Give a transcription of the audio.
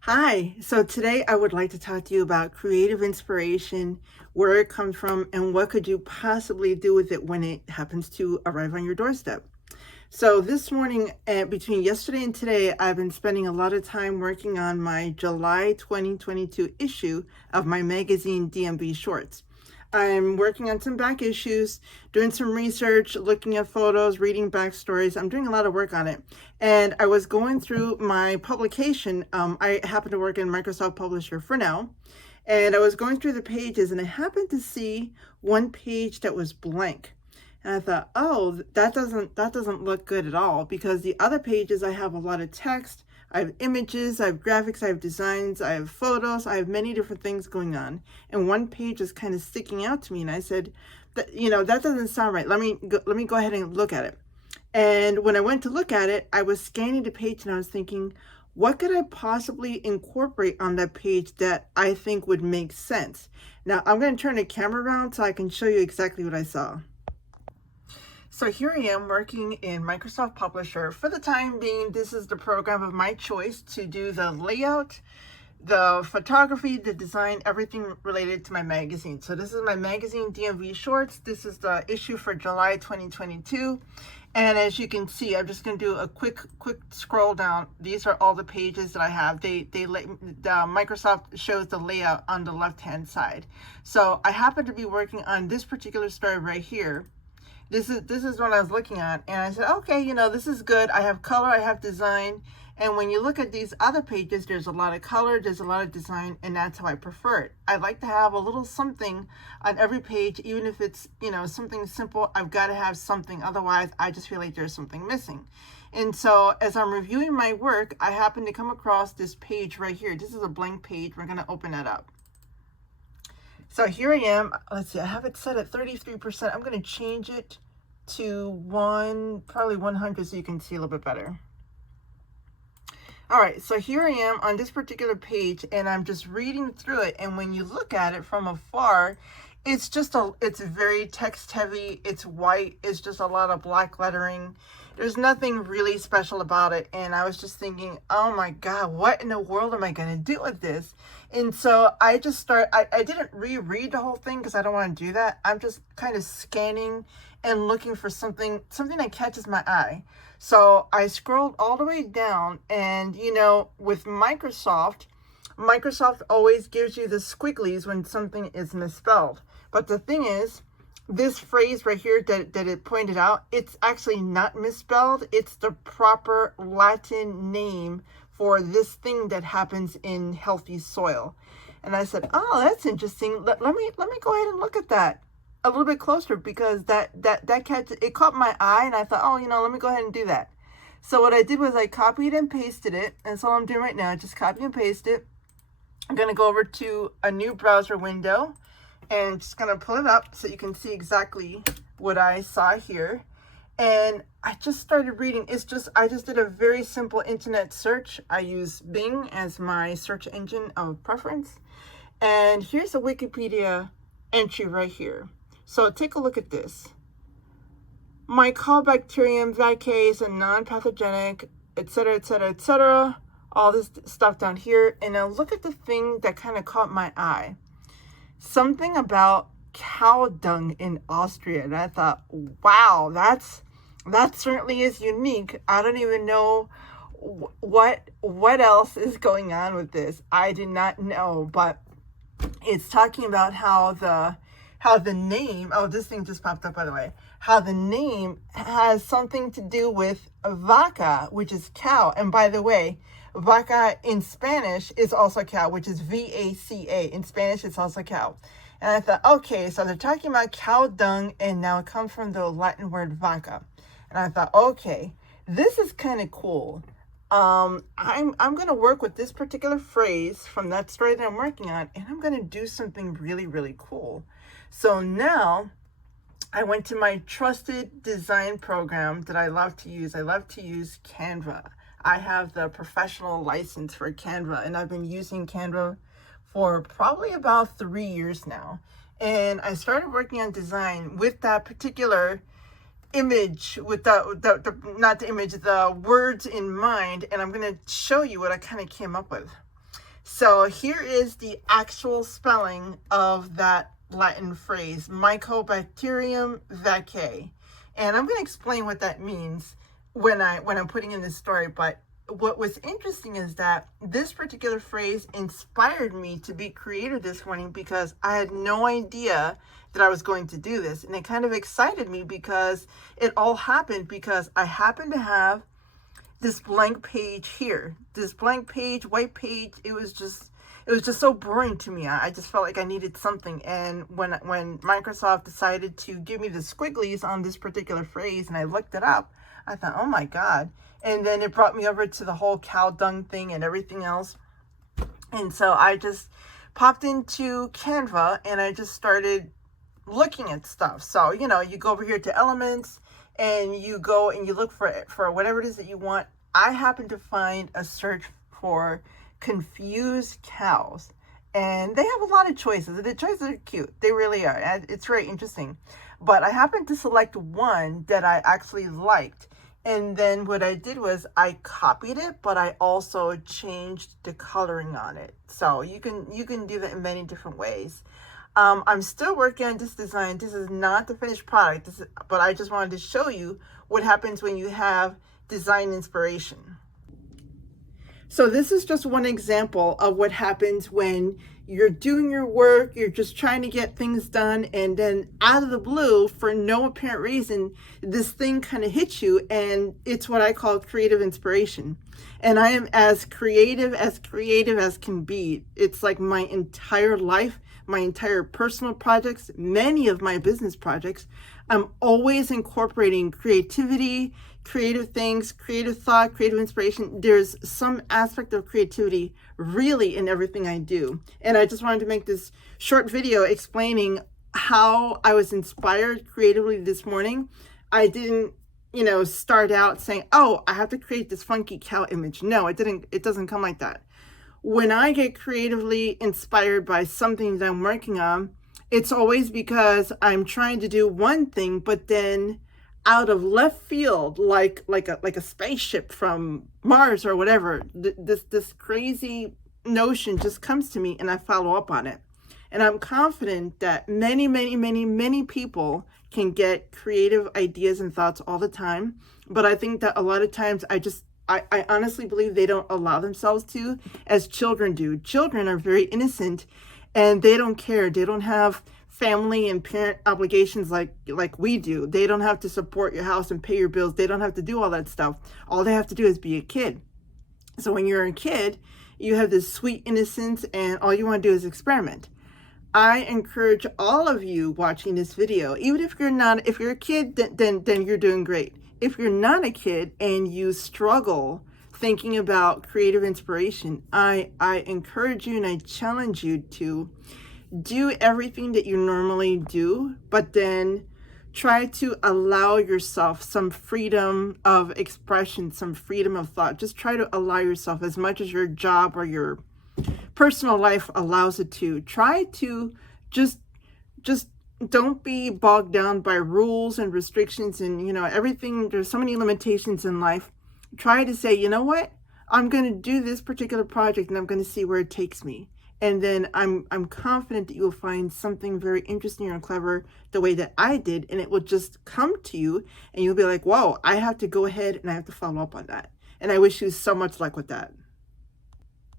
Hi, so today I would like to talk to you about creative inspiration, where it comes from, and what could you possibly do with it when it happens to arrive on your doorstep. So this morning, between yesterday and today, I've been spending a lot of time working on my July 2022 issue of my magazine DMV Shorts. I'm working on some back issues, doing some research, looking at photos, reading backstories. I'm doing a lot of work on it. And I was going through my publication. I happen to work in Microsoft Publisher for now. And I was going through the pages and I happened to see one page that was blank. And I thought, oh, that doesn't look good at all, because the other pages I have a lot of text, I have images, I have graphics, I have designs, I have photos, I have many different things going on. And one page is kind of sticking out to me, and I said, that doesn't sound right. Let me go ahead and look at it. And when I went to look at it, I was scanning the page and I was thinking, what could I possibly incorporate on that page that I think would make sense? Now, I'm going to turn the camera around so I can show you exactly what I saw. So here I am working in Microsoft Publisher. For the time being, this is the program of my choice to do the layout, the photography, the design, everything related to my magazine. So this is my magazine DMV Shorts. This is the issue for July 2022. And as you can see, I'm just going to do a quick scroll down. These are all the pages that I have. Microsoft shows the layout on the left-hand side. So I happen to be working on this particular story right here. This is what I was looking at, and I said, okay, this is good. I have color, I have design, and when you look at these other pages, there's a lot of color, there's a lot of design, and that's how I prefer it. I like to have a little something on every page, even if it's, something simple. I've got to have something, otherwise I just feel like there's something missing. And so as I'm reviewing my work, I happen to come across this page right here. This is a blank page. We're going to open that up. So here I am. Let's see, I have it set at 33%. I'm going to change it to probably 100 so you can see a little bit better. All right, so here I am on this particular page and I'm just reading through it. And when you look at it from afar, it's very text heavy. It's white. It's just a lot of black lettering. There's nothing really special about it. And I was just thinking, oh my God, what in the world am I going to do with this? And so I didn't reread the whole thing because I don't want to do that. I'm just kind of scanning and looking for something that catches my eye. So I scrolled all the way down, and with Microsoft always gives you the squigglies when something is misspelled. But the thing is, this phrase right here that it pointed out, it's actually not misspelled. It's the proper Latin name for this thing that happens in healthy soil. And I said, oh, that's interesting. Let me go ahead and look at that a little bit closer, because it caught my eye, and I thought, oh, let me go ahead and do that. So what I did was I copied and pasted it. And that's all I'm doing right now. Just copy and paste it. I'm going to go over to a new browser window and just going to pull it up so you can see exactly what I saw here. And I just started reading. I just did a very simple internet search. I use Bing as my search engine of preference. And here's a Wikipedia entry right here. So take a look at this. Mycobacterium vaccae is a non-pathogenic, etc., etc., etc. All this stuff down here. And now look at the thing that kind of caught my eye. Something about cow dung in Austria. And I thought, wow, that certainly is unique. I don't even know what else is going on with this. I did not know, but it's talking about how the name, oh, this thing just popped up, by the way, how the name has something to do with vaca, which is cow. And by the way, vaca in Spanish is also cow, which is V-A-C-A. In Spanish, it's also cow. And I thought, okay, so they're talking about cow dung, and now it comes from the Latin word vaca. And I thought, okay, this is kind of cool. I'm going to work with this particular phrase from that story that I'm working on, and I'm going to do something really, really cool. So now I went to my trusted design program that I love to use. I love to use Canva. I have the professional license for Canva, and I've been using Canva for probably about 3 years now. And I started working on design with that particular image, with the words in mind, and I'm going to show you what I kind of came up with. So here is the actual spelling of that Latin phrase, Mycobacterium vaccae. And I'm going to explain what that means when I'm putting in this story. But what was interesting is that this particular phrase inspired me to be creative this morning, because I had no idea that I was going to do this. And it kind of excited me because it all happened because I happened to have this blank page here, this blank page, white page. It was just so boring to me. I just felt like I needed something. And when Microsoft decided to give me the squigglies on this particular phrase and I looked it up, I thought, oh my God. And then it brought me over to the whole cow dung thing and everything else. And so I just popped into Canva and I just started looking at stuff. So, you know, you go over here to Elements and you go and you look for whatever it is that you want. I happen to find a search for confused cows, and they have a lot of choices. The choices are cute. They really are. It's very interesting. But I happened to select one that I actually liked. And then what I did was I copied it, but I also changed the coloring on it. So you can do that in many different ways. I'm still working on this design. This is not the finished product, but I just wanted to show you what happens when you have design inspiration. So this is just one example of what happens when you're doing your work, you're just trying to get things done, and then out of the blue, for no apparent reason, this thing kind of hits you, and it's what I call creative inspiration. And I am as creative as can be. It's like my entire life, my entire personal projects, many of my business projects, I'm always incorporating creativity, creative things, creative thought, creative inspiration. There's some aspect of creativity really in everything I do. And I just wanted to make this short video explaining how I was inspired creatively this morning. I didn't, start out saying, oh, I have to create this funky cow image. No, it doesn't come like that. When I get creatively inspired by something that I'm working on, it's always because I'm trying to do one thing, but then out of left field, like a spaceship from Mars or whatever, this crazy notion just comes to me and I follow up on it. And I'm confident that many people can get creative ideas and thoughts all the time. But I think that a lot of times I honestly believe they don't allow themselves to, as children do. Children are very innocent and they don't care. They don't have family and parent obligations like we do. They don't have to support your house and pay your bills. They don't have to do all that stuff. All they have to do is be a kid. So when you're a kid, you have this sweet innocence and all you want to do is experiment. I encourage all of you watching this video, even if you're a kid, then you're doing great. If you're not a kid and you struggle thinking about creative inspiration, I encourage you and I challenge you to do everything that you normally do, but then try to allow yourself some freedom of expression, some freedom of thought. Just try to allow yourself as much as your job or your personal life allows it to. Try to just don't be bogged down by rules and restrictions and everything. There's so many limitations in life. Try to say, you know what, I'm going to do this particular project and I'm going to see where it takes me. And then I'm confident that you'll find something very interesting and clever the way that I did, and it will just come to you and you'll be like, whoa, I have to go ahead and I have to follow up on that. And I wish you so much luck with that.